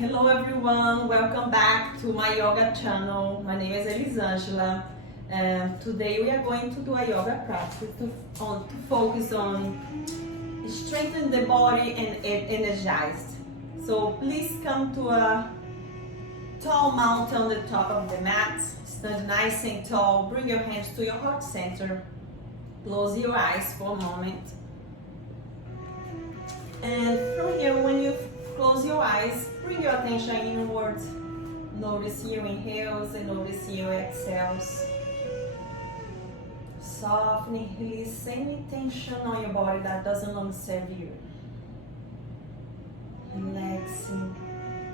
Hello everyone, welcome back to my yoga channel. My name is Elisângela, and today we are going to do a yoga practice to focus on strengthening the body and energized. So please come to a tall mountain on the top of the mat, stand nice and tall, bring your hands to your heart center, close your eyes for a moment. And from here, when you close your eyes, bring your attention inwards. Notice your inhales and notice your exhales. Softening, release any tension on your body that doesn't longer serve you. Relaxing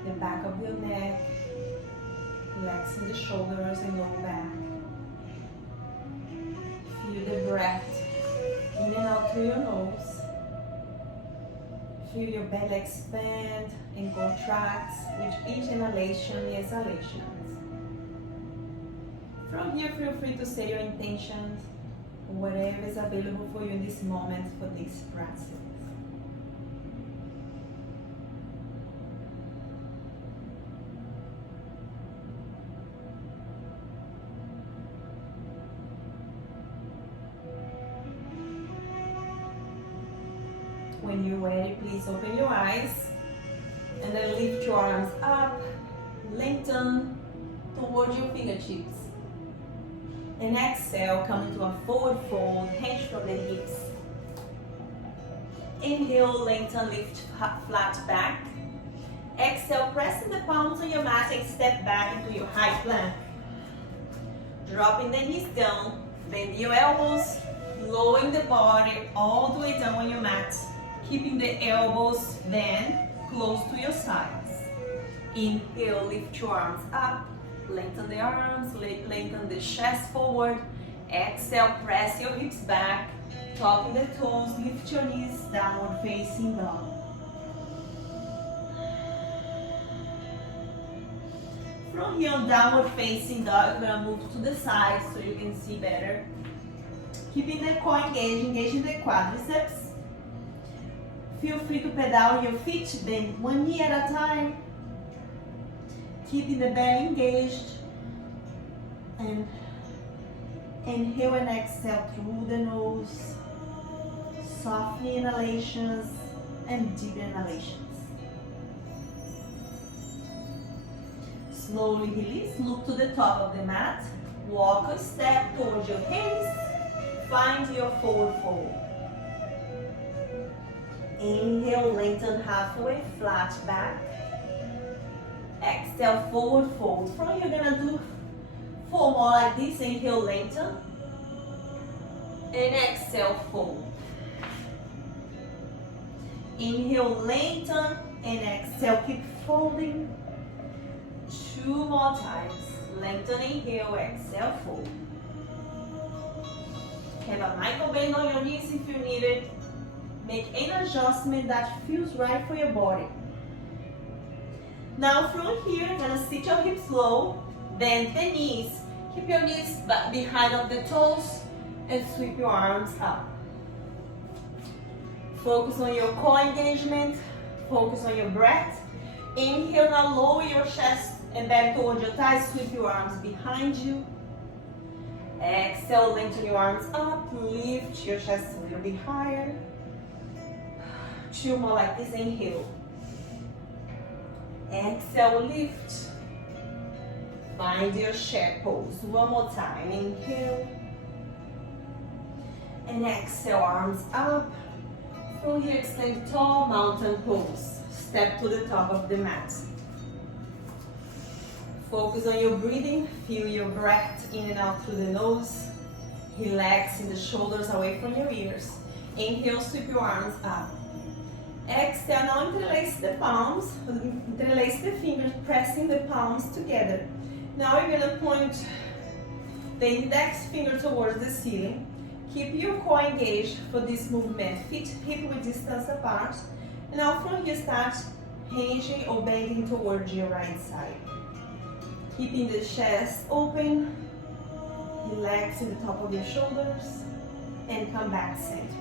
the back of your neck, relaxing the shoulders and lower back. Feel the breath in and out through your nose. Feel your belly expand and contract with each inhalation and exhalation. From here, feel free to say your intentions, whatever is available for you in this moment for this practice. When you're ready, please open your eyes and then lift your arms up, lengthen towards your fingertips. And exhale, come into a forward fold, hands from the hips. Inhale, lengthen, lift flat back. Exhale, pressing the palms on your mat and step back into your high plank. Dropping the knees down, bend your elbows, lowering the body all the way down on your mat. Keeping the elbows bent close to your sides. Inhale, lift your arms up, lengthen the arms, lengthen the chest forward. Exhale, press your hips back, topping the toes, lift your knees, downward facing dog. From here, downward facing dog, you're gonna move to the side so you can see better. Keeping the core engaged, engaging the quadriceps. Feel free to pedal your feet, bend one knee at a time. Keeping the belly engaged. And inhale and exhale through the nose. Softening inhalations and deep inhalations. Slowly release, look to the top of the mat. Walk a step towards your hands. Find your forward fold. Inhale, lengthen halfway, flat back. Exhale, forward fold. From here, you're gonna do 4 more like this. Inhale, lengthen. And exhale, fold. Inhale, lengthen. And exhale, keep folding. 2 more times. Lengthen, inhale, exhale, fold. Have a micro bend on your knees if you need it. Make any adjustment that feels right for your body. Now from here, you're gonna sit your hips low, bend the knees. Keep your knees behind of the toes and sweep your arms up. Focus on your core engagement, focus on your breath. Inhale, now lower your chest and back towards your thighs, sweep your arms behind you. Exhale, lengthen your arms up, lift your chest a little bit higher. 2 more like this, inhale. Exhale, lift. Find your chair pose. 1 more time, inhale. And exhale, arms up. From here, extend tall mountain pose. Step to the top of the mat. Focus on your breathing. Feel your breath in and out through the nose. Relaxing the shoulders away from your ears. Inhale, sweep your arms up. Exhale, now interlace the palms, interlace the fingers, pressing the palms together. Now you're going to point the index finger towards the ceiling. Keep your core engaged for this movement, feet hip width distance apart. Now from here, start hinging or bending towards your right side. Keeping the chest open, relaxing the top of your shoulders, and come back center.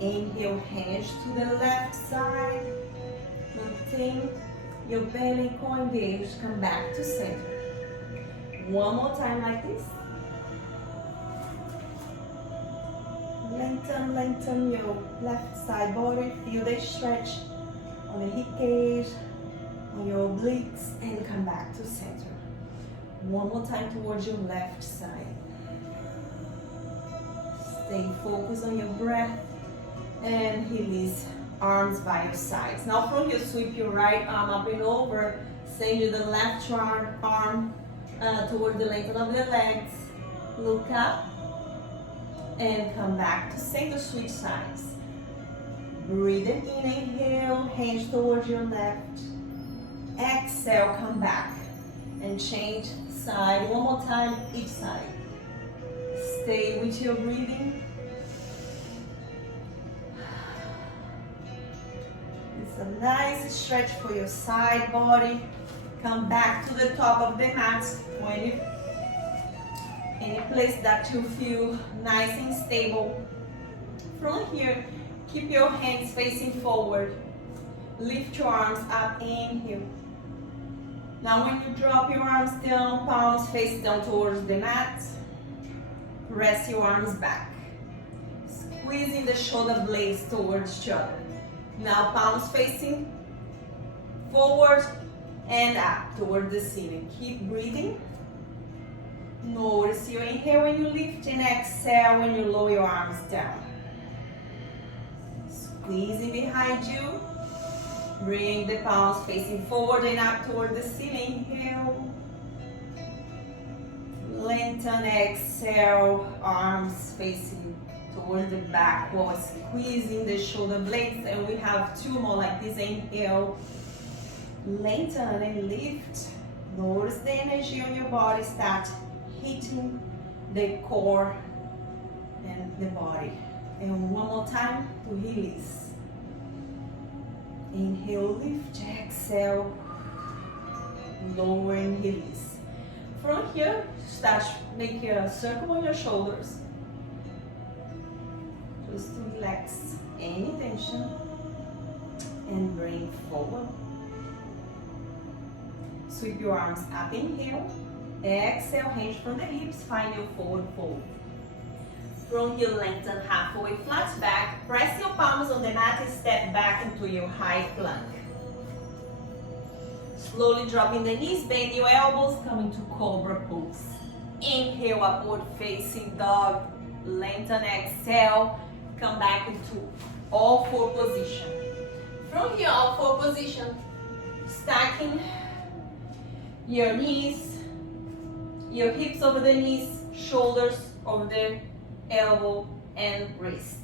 Inhale, hands to the left side. Maintain your belly and core engaged. Come back to center. One more time like this. Lengthen, lengthen your left side body. Feel the stretch on the hip cage, on your obliques, and come back to center. One more time towards your left side. Stay focused on your breath and release arms by your sides. Now from here, sweep your right arm up and over. Send you the left arm toward the length of the legs. Look up and come back to center, switch sides. Breathe in, inhale, hands towards your left. Exhale, come back and change side. One more time, each side. Stay with your breathing. It's a nice stretch for your side body. Come back to the top of the mat. Any place that you feel nice and stable. From here, keep your hands facing forward. Lift your arms up, inhale. Now when you drop your arms down, palms face down towards the mat. Press your arms back. Squeezing the shoulder blades towards each other. Now palms facing forward and up toward the ceiling. Keep breathing. Notice your inhale when you lift and exhale when you lower your arms down. Squeezing behind you. Bring the palms facing forward and up toward the ceiling. Inhale. Lengthen, exhale, arms facing toward the back wall, squeezing the shoulder blades, and we have two more like this. Inhale, lengthen and lift. Notice the energy on your body start hitting the core and the body. And one more time to release. Inhale, lift, exhale, lower and release. From here, start make a circle on your shoulders. Just to relax any tension and bring forward. Sweep your arms up, inhale. Exhale, hands from the hips, find your forward fold. From here, lengthen halfway, flat back. Press your palms on the mat and step back into your high plank. Slowly dropping the knees, bend your elbows, come into cobra pose. Inhale, upward facing dog. Lengthen, exhale, come back into all four position. From here, all four position, stacking your knees, your hips over the knees, shoulders over the elbow and wrist.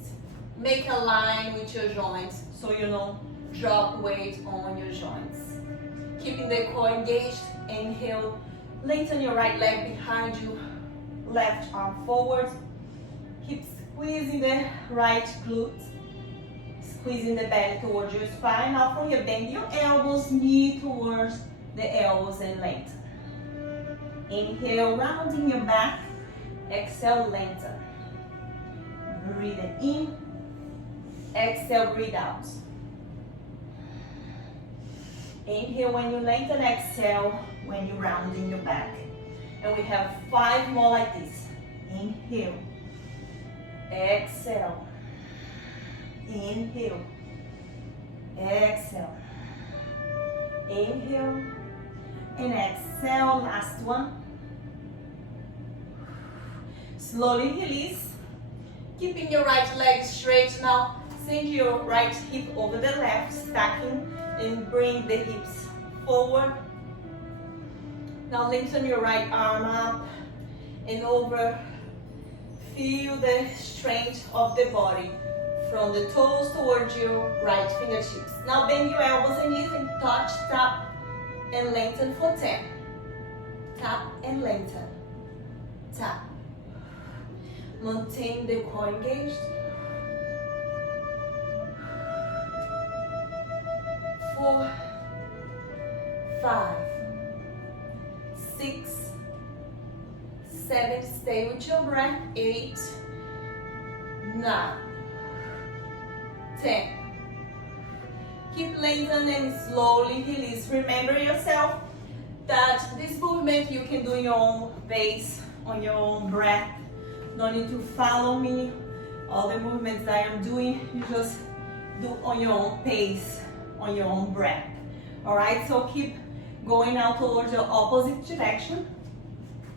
Make a line with your joints so you don't drop weight on your joints. Keeping the core engaged, inhale, lengthen your right leg behind you, left arm forward. Keep squeezing the right glute, squeezing the belly towards your spine. Now from here, bend your elbows, knee towards the elbows and lengthen. Inhale, rounding your back. Exhale, lengthen. Breathe in. Exhale, breathe out. Inhale when you lengthen, exhale when you round in your back. And we have 5 more like this. Inhale. Exhale. Inhale. Exhale. Inhale. And exhale, last one. Slowly release. Keeping your right leg straight now. Send your right hip over the left, stacking, and bring the hips forward. Now lengthen your right arm up and over. Feel the strength of the body from the toes towards your right fingertips. Now bend your elbows and knees and touch, tap, and lengthen for 10. Tap and lengthen. Tap. Maintain the core engaged. 4, 5, 6, 7, stay with your breath. 8, 9, 10, Keep lengthen and slowly release. Remember yourself that this movement you can do in your own pace, on your own breath. No need to follow me. All the movements that I'm doing, you just do on your own pace, on your own breath. All right, so keep going out towards your opposite direction.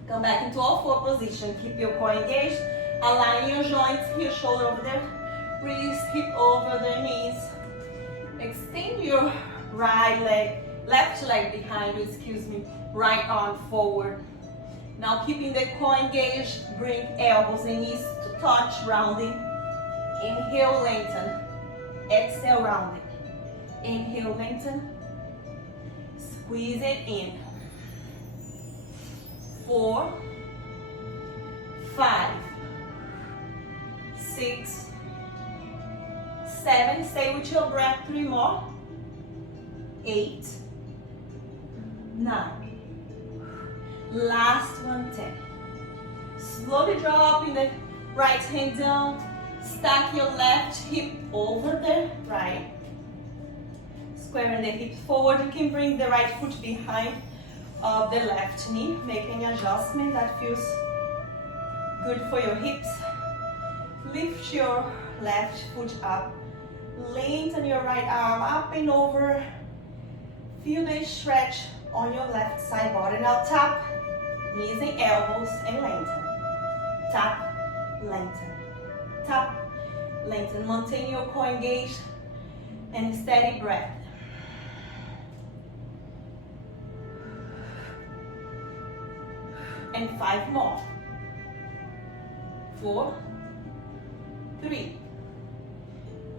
Come back into all four position. Keep your core engaged. Align your joints, your shoulder over there. Release hip over the knees. Extend your right leg, left leg behind you, excuse me. Right arm forward. Now keeping the core engaged, bring elbows and knees to touch, rounding. Inhale, lengthen. Exhale, rounding. Inhale, lengthen. Squeeze it in. 4, 5, 6, 7. Stay with your breath. 3 more. 8, 9. Last one, 10. Slowly dropping the right hand down. Stack your left hip over the right. Squaring the hips forward. You can bring the right foot behind of the left knee. Make any adjustment that feels good for your hips. Lift your left foot up. Lengthen your right arm up and over. Feel the stretch on your left side body. Now tap knees and elbows and lengthen. Tap, lengthen. Tap, lengthen. Maintain your core engaged and steady breath. And 5 more. 4, 3,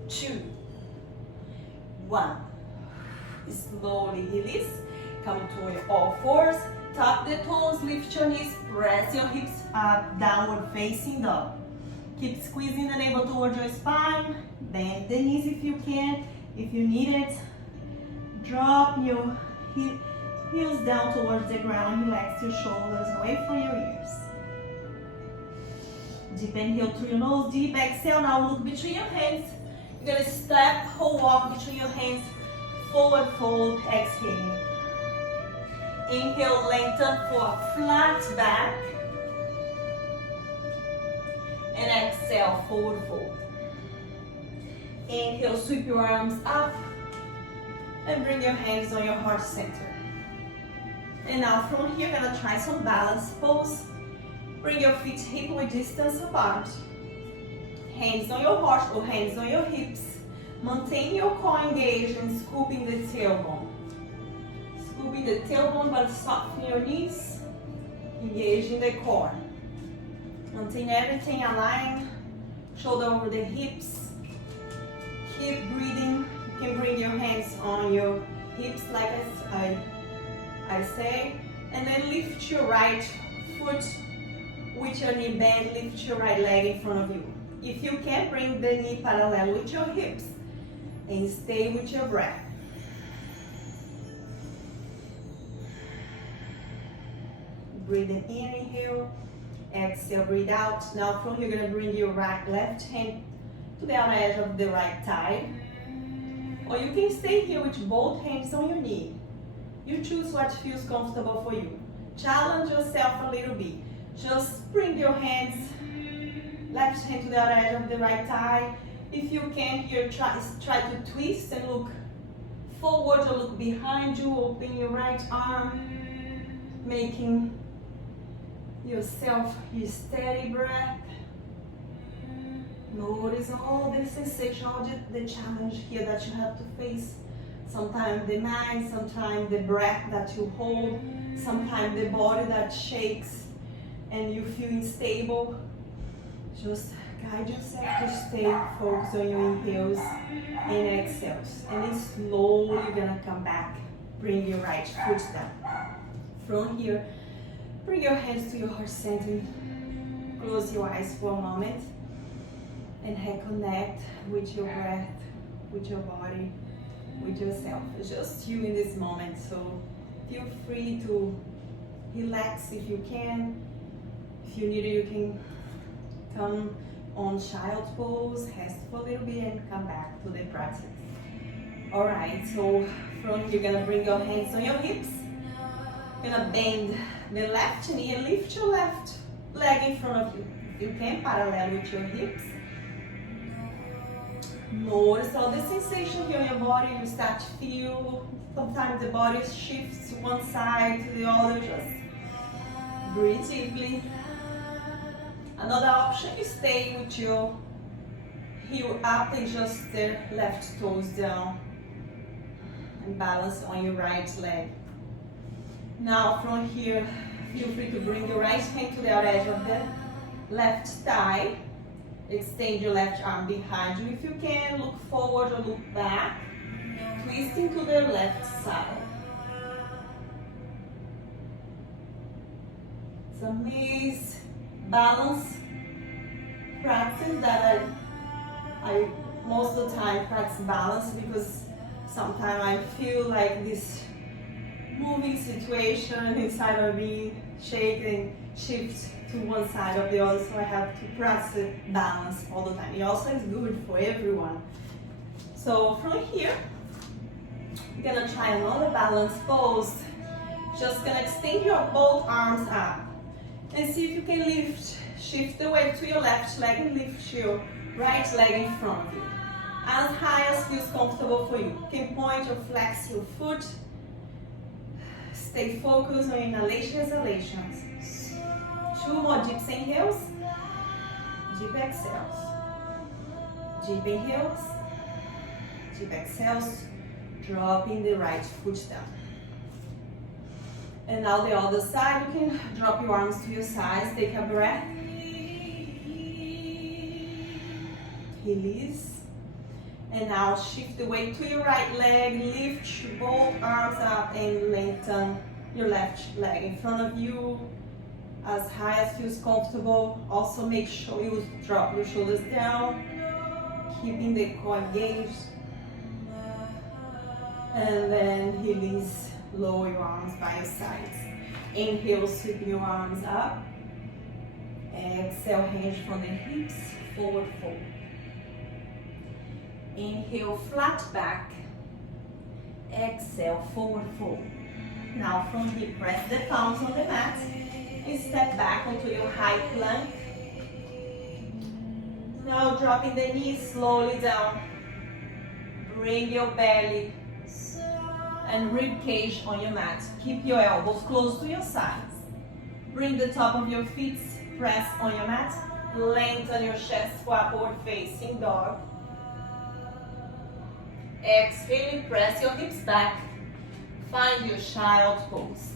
2, 1. Slowly release. Come to your all fours. Tap the toes, lift your knees, press your hips up, downward facing dog. Keep squeezing the navel towards your spine. Bend the knees if you can. If you need it, drop your heels down towards the ground. Relax your shoulders away from your ears. Deep inhale through your nose, deep exhale. Now look between your hands. You're gonna step or walk between your hands. Forward fold, exhale. Inhale, lengthen for a flat back. And exhale, forward fold. Inhale, sweep your arms up. And bring your hands on your heart center. And now from here, gonna try some balance pose. Bring your feet hip-width distance apart. Hands on your heart or hands on your hips. Maintain your core engaged and scooping the tailbone. Scooping the tailbone but soften your knees. Engaging the core. Maintain everything aligned. Shoulder over the hips. Keep breathing. You can bring your hands on your hips like I say. And then lift your right foot with your knee bent. Lift your right leg in front of you. If you can, bring the knee parallel with your hips. And stay with your breath. Breathing in, inhale. Exhale, breathe out. Now from here, you're gonna bring your left hand to the outer edge of the right thigh. Or you can stay here with both hands on your knee. You choose what feels comfortable for you. Challenge yourself a little bit. Just bring your hands, left hand to the outer edge of the right thigh. If you can here, try to twist and look forward or look behind you. Open your right arm, making yourself your steady breath. Notice all the sensation, all the challenge here that you have to face. Sometimes the mind, sometimes the breath that you hold, sometimes the body that shakes and you feel unstable. Just guide yourself to stay focused on your inhales and exhales. And then slowly you're gonna come back. Bring your right foot down. From here, bring your hands to your heart center. Close your eyes for a moment. And reconnect with your breath, with your body, with yourself. It's just you in this moment, so feel free to relax if you can. If you need it, you can come on child pose, rest for a little bit and come back to the practice. Alright, so from here you're gonna bring your hands on your hips. You're gonna bend the left knee and lift your left leg in front of you. If you can, parallel with your hips. Notice all the sensation here in your body. You start to feel, sometimes the body shifts to one side, to the other. Just breathe deeply. Another option, you stay with your heel up and just the left toes down and balance on your right leg. Now from here, feel free to bring your right hand to the outer edge of the left thigh. Extend your left arm behind you if you can. Look forward or look back. Twisting to the left side. It's amazing balance practice that I most of the time practice balance because sometimes I feel like this moving situation inside of me shaking, shifts to one side or the other, so I have to practice balance all the time. It also is good for everyone. So from here, you're gonna try another balance pose. Just gonna extend your both arms up and see if you can lift, shift the weight to your left leg and lift your right leg in front of you. As high as feels comfortable for you. You can point or flex your foot. Stay focused on inhalation, exhalations. 2 more deep inhales, deep exhales. Deep inhales, deep exhales, dropping the right foot down. And now the other side, you can drop your arms to your sides, take a breath. Release. And now shift the weight to your right leg, lift both arms up and lengthen your left leg in front of you as high as feels comfortable. Also make sure you drop your shoulders down, keeping the core engaged. And then release, lower your arms by your sides. Inhale, sweep your arms up. Exhale, hands from the hips, forward fold. Inhale, flat back. Exhale, forward fold. Now from here, press the palms on the mat and step back onto your high plank. Now dropping the knees slowly down. Bring your belly and rib cage on your mat. Keep your elbows close to your sides. Bring the top of your feet, press on your mat. Lengthen your chest for upward facing dog. Exhale, press your hips back. Find your child pose.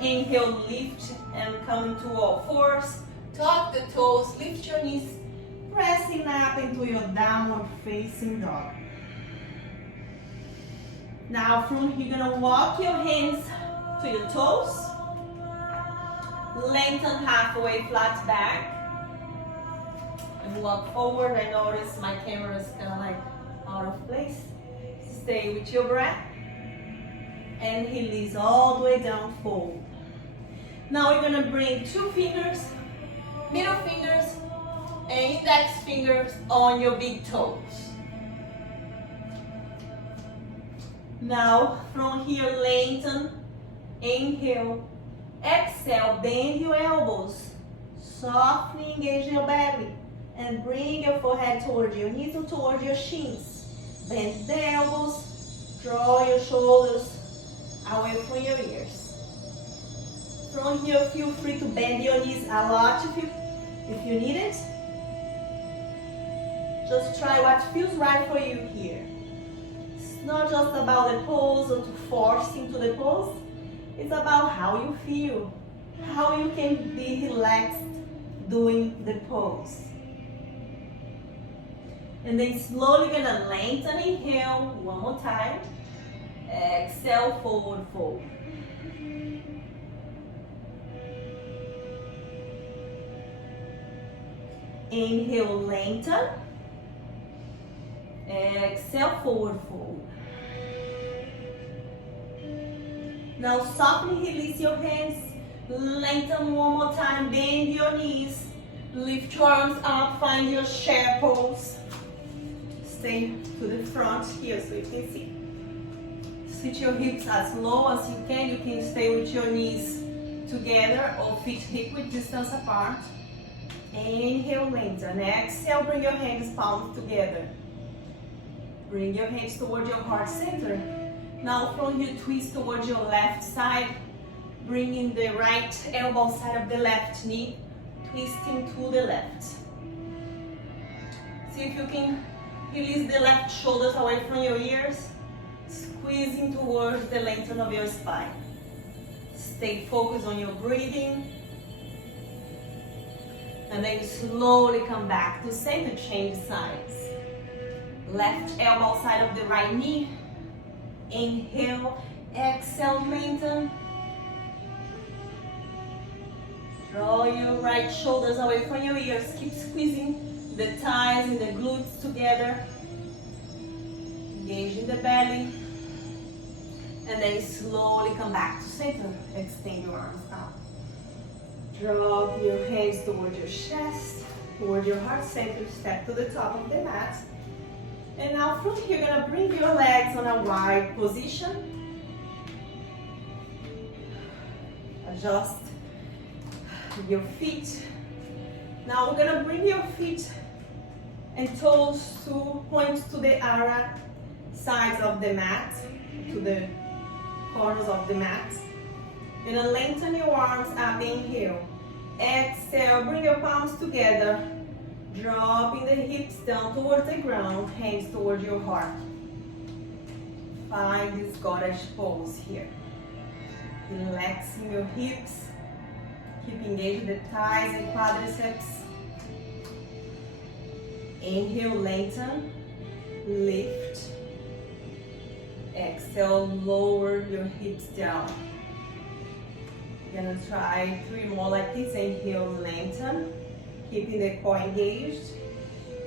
Inhale, lift and come into all fours. Tuck the toes, lift your knees, pressing up into your downward facing dog. Now from here, you're gonna walk your hands to your toes. Lengthen halfway, flat back. And walk forward. I notice my camera is kind of like out of place. Stay with your breath. And release all the way down, fold. Now we're gonna bring 2 fingers, middle fingers, and index fingers on your big toes. Now from here, lengthen, inhale, exhale, bend your elbows, softly engage your belly. And bring your forehead towards your knees or towards your shins. Bend the elbows, draw your shoulders away from your ears. From here, feel free to bend your knees a lot if you need it. Just try what feels right for you here. It's not just about the pose or to force into the pose. It's about how you feel, how you can be relaxed doing the pose. And then slowly gonna lengthen, inhale, one more time. Exhale, forward fold. Inhale, lengthen. Exhale, forward fold. Now softly release your hands. Lengthen one more time, bend your knees. Lift your arms up, find your chair pose. Stay to the front here so you can see. Sit your hips as low as you can. You can stay with your knees together or feet hip width distance apart. Inhale, lengthen. Exhale, bring your hands palms together. Bring your hands towards your heart center. Now from here, twist towards your left side. Bringing the right elbow side of the left knee. Twisting to the left. See if you can release the left shoulders away from your ears. Squeezing towards the length of your spine. Stay focused on your breathing. And then slowly come back to center, change sides. Left elbow side of the right knee. Inhale, exhale, lengthen. Draw your right shoulders away from your ears. Keep squeezing the thighs and the glutes together. Engage in the belly. And then slowly come back to center. Extend your arms out. Drop your hands towards your chest, towards your heart center. Step to the top of the mat. And now from here, you're going to bring your legs on a wide position. Adjust your feet. Now we're going to bring your feet and toes to point to the area sides of the mat, to the corners of the mat. You're going to lengthen your arms up, inhale. Exhale, bring your palms together. Dropping the hips down towards the ground, hands towards your heart. Find this goddess pose here. Relaxing your hips. Keep engaging the thighs and quadriceps. Inhale, lengthen. Lift. Exhale, lower your hips down. You're gonna try 3 more like this. Inhale, lengthen. Keeping the core engaged.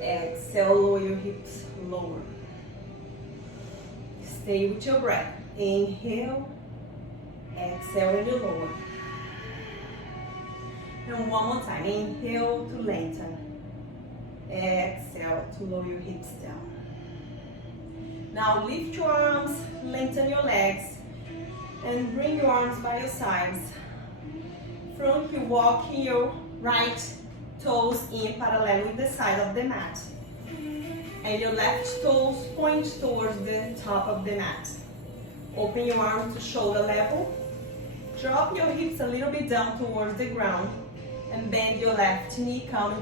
Exhale, lower your hips lower. Stay with your breath. Inhale. Exhale, and you lower. And one more time. Inhale to lengthen. Exhale to lower your hips down. Now lift your arms, lengthen your legs, and bring your arms by your sides. Front, you walk your right toes in parallel with the side of the mat. And your left toes point towards the top of the mat. Open your arms to shoulder level. Drop your hips a little bit down towards the ground. And bend your left knee, come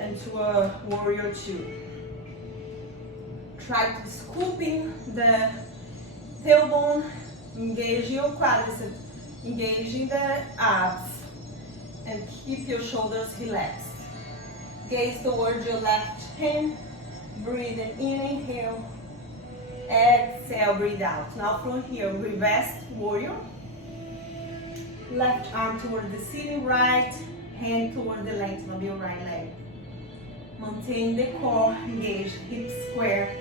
into a warrior 2. Try to scoop in the tailbone, engage your quadriceps, engaging the abs, and keep your shoulders relaxed. Gaze towards your left hand, breathing in, inhale, exhale, breathe out. Now from here, reverse warrior. Left arm toward the ceiling, right hand toward the length of your right leg. Maintain the core engaged, hips square.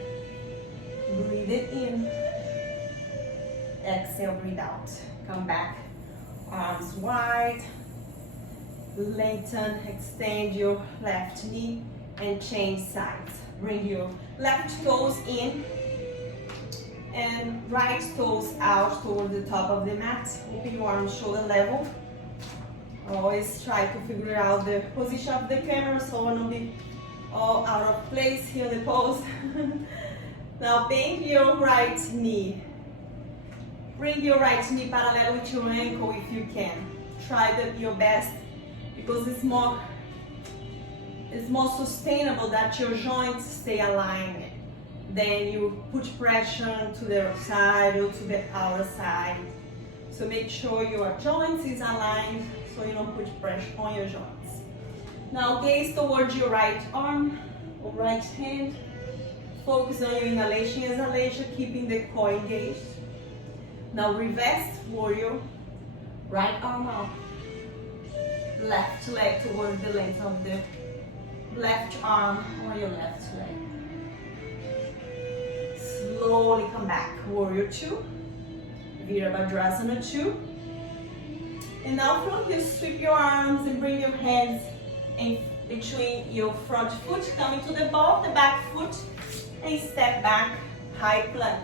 Breathe it in. Exhale, breathe out. Come back. Arms wide. Lengthen, extend your left knee and change sides. Bring your left toes in and right toes out toward the top of the mat. Open your arms shoulder level. Always try to figure out the position of the camera so I won't be all out of place here in the pose. Now bend your right knee. Bring your right knee parallel with your ankle if you can. Try your best because it's more sustainable that your joints stay aligned. Then you put pressure to the side or to the outer side. So make sure your joints is aligned so you don't put pressure on your joints. Now gaze towards your right arm or right hand. Focus on your inhalation, exhalation, keeping the core engaged. Now reverse warrior. Right arm up. Left leg towards the length of the left arm or your left leg. Slowly come back. Warrior 2. Virabhadrasana 2. And now from here, sweep your arms and bring your hands in between your front foot, coming to the ball of the back foot, and step back, high plank.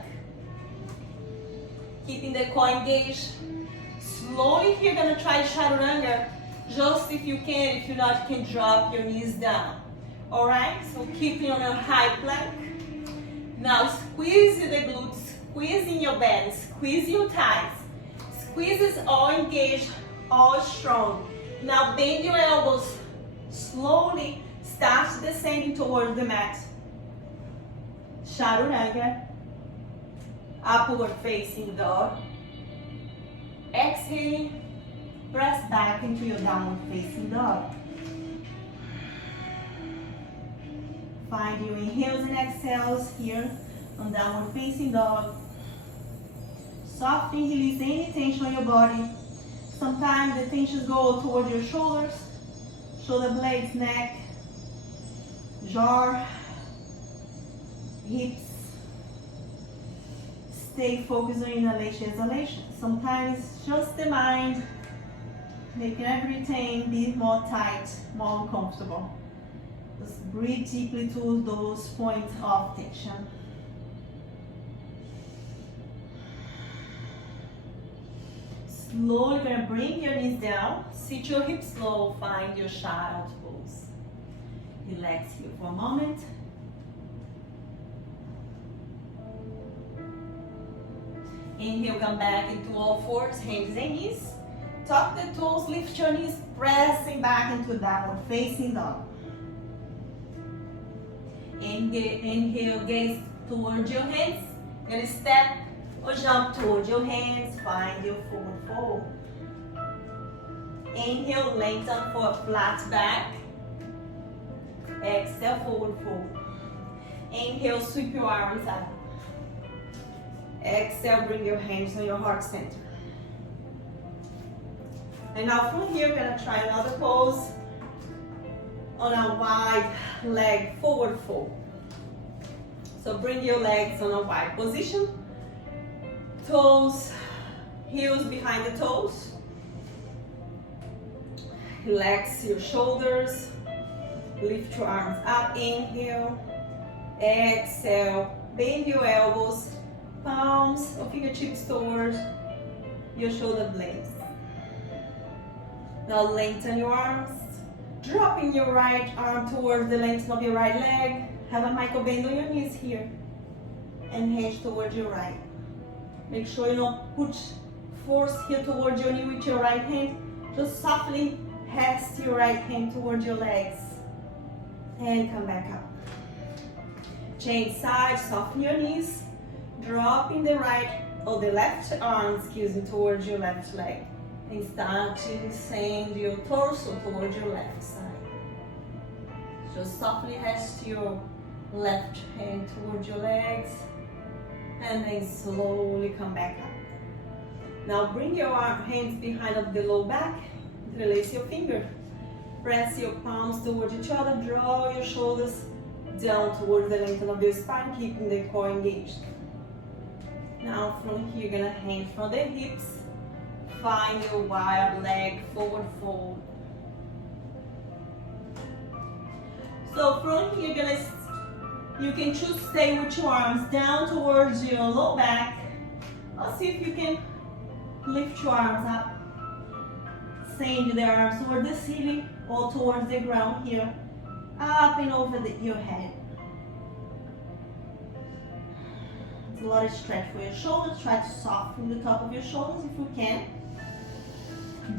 Keeping the core engaged. Slowly here, gonna try chaturanga. Just if you can, if you not, you can drop your knees down. All right, so keeping on a high plank. Now squeeze the glutes, squeeze in your belly, squeeze your thighs. Squeezes all engaged, all strong. Now bend your elbows. Slowly start descending towards the mat. Chaturanga. Upward facing dog. Exhaling, press back into your downward facing dog. Find your inhales and exhales here on downward facing dog. Softly release any tension on your body. Sometimes the tensions go towards your shoulders, shoulder blades, neck, jaw, hips. Stay focused on inhalation, exhalation. Sometimes just the mind, making everything be more tight, more uncomfortable. Just breathe deeply to those points of tension. Slowly gonna bring your knees down, sit your hips low, find your child pose. Relax here for a moment. Inhale, come back into all fours, hands and knees. Tuck the toes, lift your knees, pressing back into downward facing dog. Inhale, gaze towards your hands. Gonna step or jump towards your hands, find your forward fold. Inhale, lengthen for a flat back. Exhale, forward fold. Inhale, sweep your arms up. Exhale, bring your hands on your heart center. And now from here, we're gonna try another pose on a wide leg forward fold. So bring your legs on a wide position. Toes, heels behind the toes. Relax your shoulders. Lift your arms up, inhale. Exhale, bend your elbows. Palms or fingertips towards your shoulder blades. Now lengthen your arms, dropping your right arm towards the length of your right leg. Have a micro bend on your knees here and hinge towards your right. Make sure you don't put force here towards your knee with your right hand. Just softly rest your right hand towards your legs and come back up. Change sides, soften your knees. Dropping the right or the left arm, towards your left leg. And start to send your torso towards your left side. Just softly rest your left hand towards your legs. And then slowly come back up. Now bring your hands behind of the low back. Interlace your finger. Press your palms towards each other. Draw your shoulders down towards the length of your spine, keeping the core engaged. Now from here, you're gonna hang from the hips. Find your wide leg forward fold. So from here, you can choose to stay with your arms down towards your low back. Or see if you can lift your arms up. Send the arms toward the ceiling or towards the ground here. Up and over your head. A lot of stretch for your shoulders. Try to soften the top of your shoulders if you can.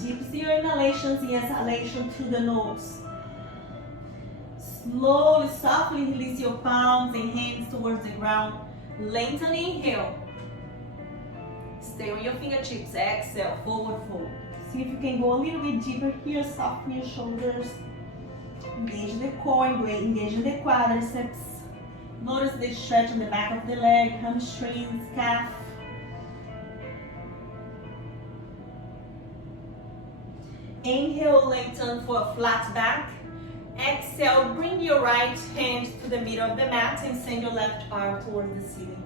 Deep your inhalations and exhalation through the nose. Slowly, softly release your palms and hands towards the ground. Lengthen, inhale. Stay on your fingertips. Exhale, forward fold. See if you can go a little bit deeper here. Soften your shoulders. Engage the core, engage the quadriceps. Notice the stretch on the back of the leg, hamstrings, calf. Inhale, lengthen for a flat back. Exhale, bring your right hand to the middle of the mat and send your left arm towards the ceiling.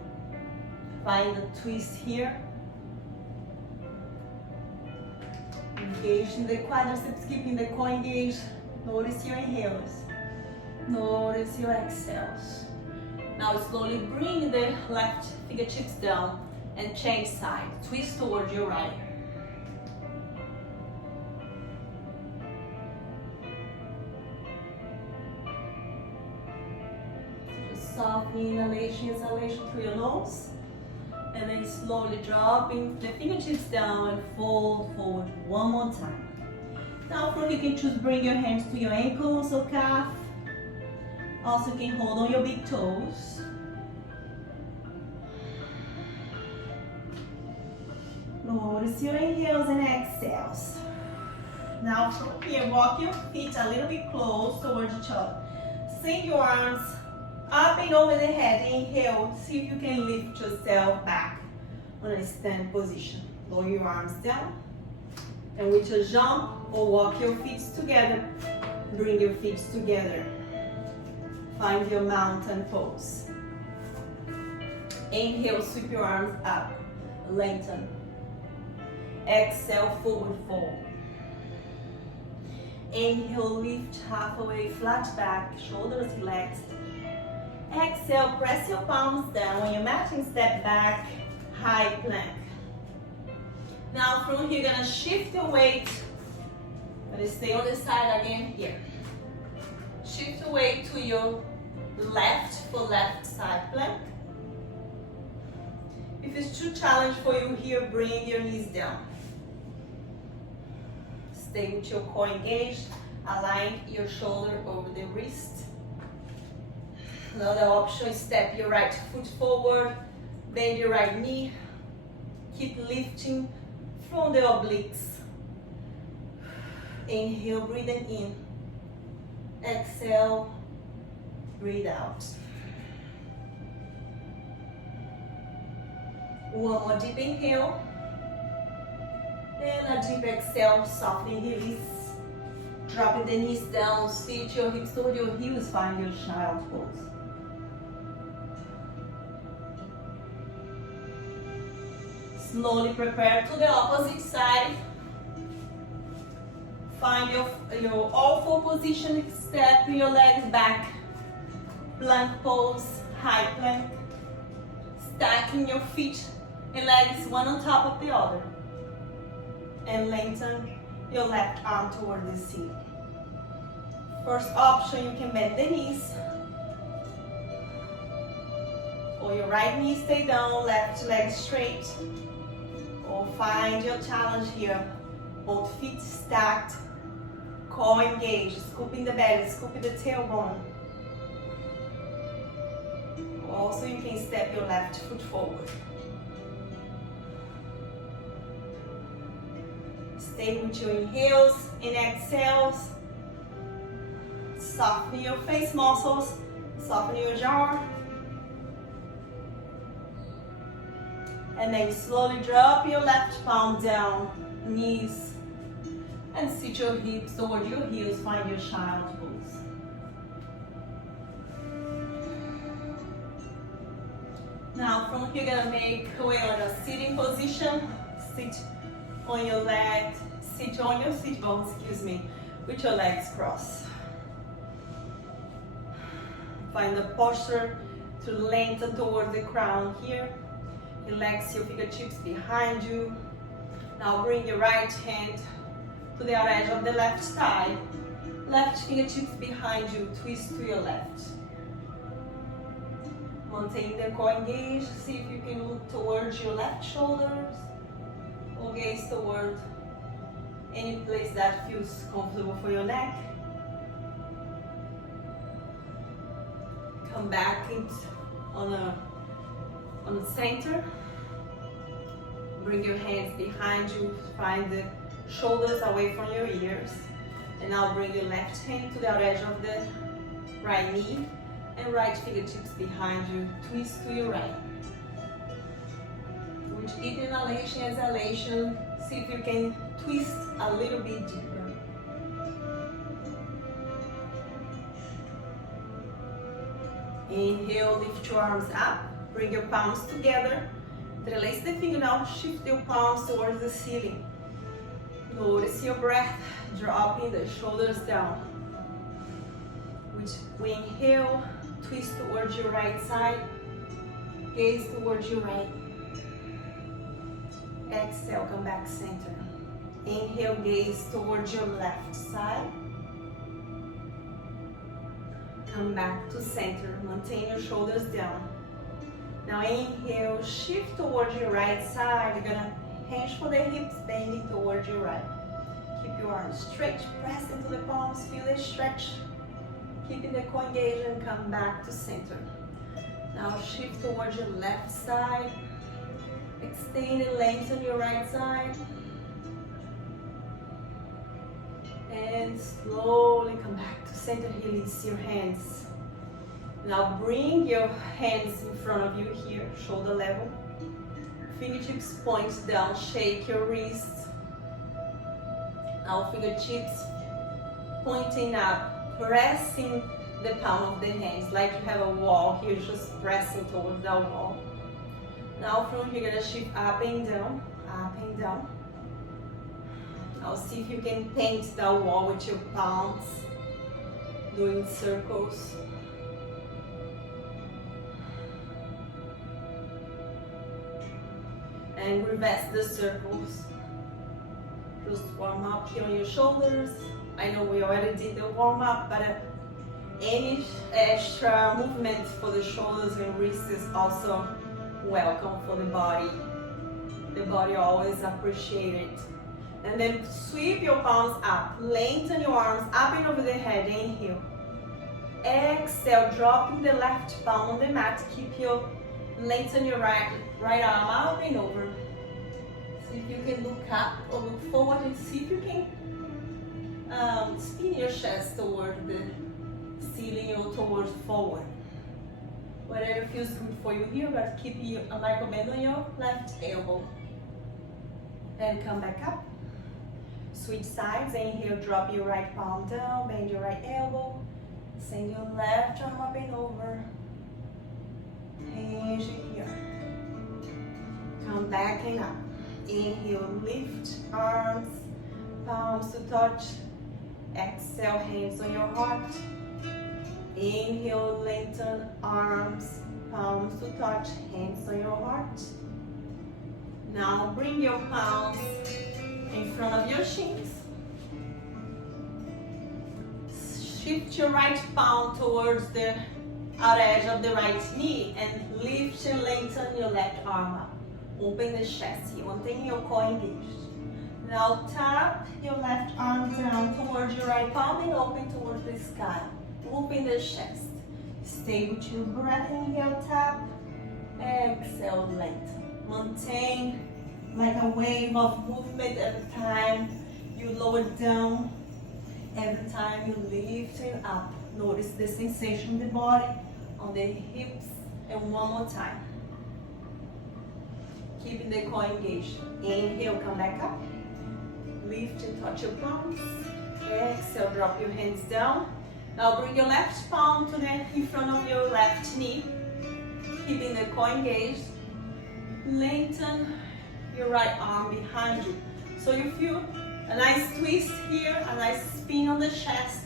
Find a twist here. Engage in the quadriceps, keeping the core engaged. Notice your inhales. Notice your exhales. Now slowly bring the left fingertips down and change side. Twist towards your right. Just softening inhalation, exhalation through your nose. And then slowly dropping the fingertips down and fold forward one more time. Now from you can choose bring your hands to your ankles or calf. Also you can hold on your big toes. Notice your inhales and exhales. Now from here, walk your feet a little bit close towards each other. Send your arms up and over the head. Inhale, see if you can lift yourself back on a stand position. Lower your arms down. And with a jump or walk your feet together, bring your feet together. Find your mountain pose. Inhale, sweep your arms up, lengthen. Exhale, forward fold. Inhale, lift halfway, flat back, shoulders relaxed. Exhale, press your palms down on your mat and step back, high plank. Now from here, you're gonna shift your weight. Gonna stay on the side again here. Shift the weight to your left for left side plank. If it's too challenging for you here, bring your knees down. Stay with your core engaged. Align your shoulder over the wrist. Another option, step your right foot forward. Bend your right knee. Keep lifting from the obliques. Inhale, breathing in. Exhale, breathe out. One more deep inhale. And a deep exhale, softening release. Dropping the knees down, sit your hips toward your heels, find your child pose. Slowly prepare to the opposite side. Find your all four position, step your legs back. Plank pose, high plank. Stacking your feet and legs one on top of the other. And lengthen your left arm toward the ceiling. First option, you can bend the knees. Or your right knee stay down, left leg straight. Or find your challenge here. Both feet stacked, core engaged, scooping the belly, scooping the tailbone. Also, you can step your left foot forward. Stay with your inhales and exhales. Soften your face muscles, soften your jaw. And then slowly drop your left palm down, knees, and sit your hips toward your heels, find your child pose. Now from here, you're gonna make your way on a sitting position. Sit on your legs, sit on your sit bones, with your legs crossed. Find the posture to lengthen toward the crown here. Relax your fingertips behind you. Now bring your right hand to the outer edge of the left side. Left fingertips behind you, twist to your left. Maintain the core engaged. See if you can look towards your left shoulders or gaze toward any place that feels comfortable for your neck. Come back on the center. Bring your hands behind you, find the shoulders away from your ears. And now bring your left hand to the outer edge of the right knee and right fingertips behind you, twist to your right. With each inhalation, exhalation, see if you can twist a little bit deeper. Inhale, lift your arms up, bring your palms together, interlace the fingernails, shift your palms towards the ceiling. Notice your breath, dropping the shoulders down. We inhale, twist towards your right side, gaze towards your right. Exhale, come back center. Inhale, gaze towards your left side. Come back to center, maintain your shoulders down. Now inhale, shift towards your right side. You're gonna hinge for the hips, bending towards your right. Keep your arms stretched, press into the palms, feel the stretch. Keeping the core engaged and come back to center. Now shift towards your left side. Extend and lengthen your right side. And slowly come back to center. Release your hands. Now bring your hands in front of you here, shoulder level. Fingertips point down, shake your wrists. Now fingertips pointing up, pressing the palm of the hands like you have a wall here, just pressing towards that wall. Now from here, you're gonna shift up and down, up and down. Now see if you can paint that wall with your palms, doing circles. And reverse the circles. Just warm up here on your shoulders. I know we already did the warm up, but any extra movement for the shoulders and wrists is also welcome for the body. The body always appreciates it. And then sweep your palms up. Lengthen your arms up and over the head. Inhale. Exhale, dropping the left palm on the mat. Lengthen your right arm up and over. See if you can look up or look forward and see if you can spin your chest toward the ceiling or towards forward. Whatever feels good for you here, but keep a micro bend on your left elbow. And come back up. Switch sides. Inhale, drop your right palm down, bend your right elbow. Send your left arm up and over. Hinge here. Come back and up. Inhale, lift arms, palms to touch. Exhale, hands on your heart. Inhale, lengthen arms, palms to touch, hands on your heart. Now bring your palms in front of your shins. Shift your right palm towards the outer edge of the right knee and lift and lengthen your left arm up. Open the chest here, maintain your core engaged. Now tap your left arm down towards your right palm and open towards the sky. Open the chest. Stay with your breath. Inhale, tap. Exhale, lengthen. Maintain like a wave of movement every time you lower down. Every time you lift and up. Notice the sensation in the body, on the hips, and one more time. Keeping the core engaged. Inhale, come back up. Lift and touch your palms. Exhale, drop your hands down. Now bring your left palm in front of your left knee. Keeping the core engaged. Lengthen your right arm behind you. So you feel a nice twist here, a nice spin on the chest,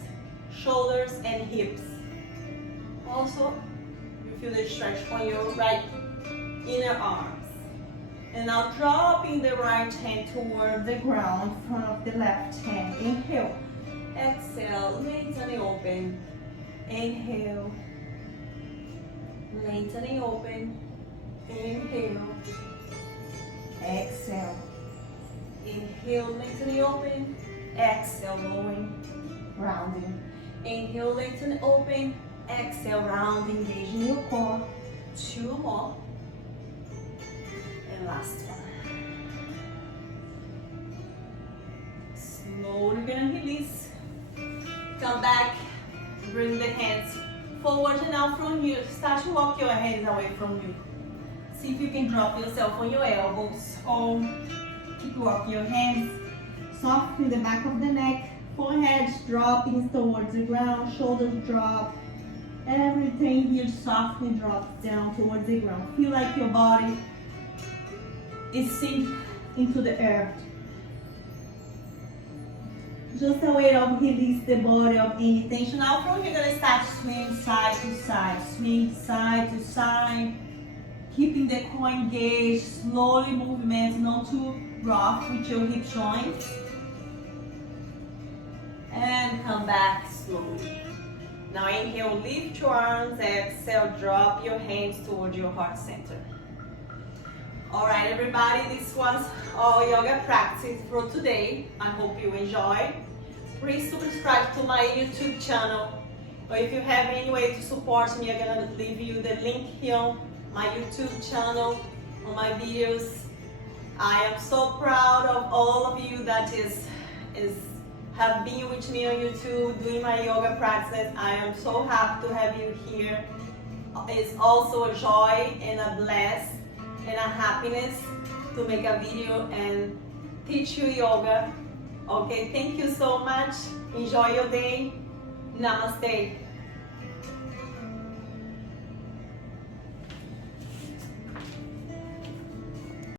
shoulders and hips. Also, you feel the stretch on your right inner arms. And now dropping the right hand toward the ground in front of the left hand. Inhale. Exhale, lengthen and open. Inhale. Lengthen and open. Inhale. Exhale. Inhale, lengthen and open. Exhale, lowering, rounding. Inhale, lengthen and open. Exhale, round, engaging your core. Two more. And last one. Slowly gonna release. Come back. Bring the hands forward and out from here. Start to walk your hands away from you. See if you can drop yourself on your elbows. Or keep walking your hands. Soften the back of the neck. Forehead dropping towards the ground. Shoulders drop. Everything here softly drops down towards the ground. Feel like your body is sink into the earth. Just a way of release the body of any tension. Now from here, you're gonna start swing side to side, swing side to side, keeping the core engaged, slowly movement, not too rough with your hip joints. And come back slowly. Now inhale, lift your arms, exhale, drop your hands toward your heart center. All right, everybody, this was our yoga practice for today. I hope you enjoyed. Please subscribe to my YouTube channel. Or if you have any way to support me, I'm gonna leave you the link here on my YouTube channel, on my videos. I am so proud of all of you that have been with me on YouTube doing my yoga practice. I am so happy to have you here. It's also a joy and a bless and a happiness to make a video and teach you yoga. Okay, thank you so much. Enjoy your day. Namaste.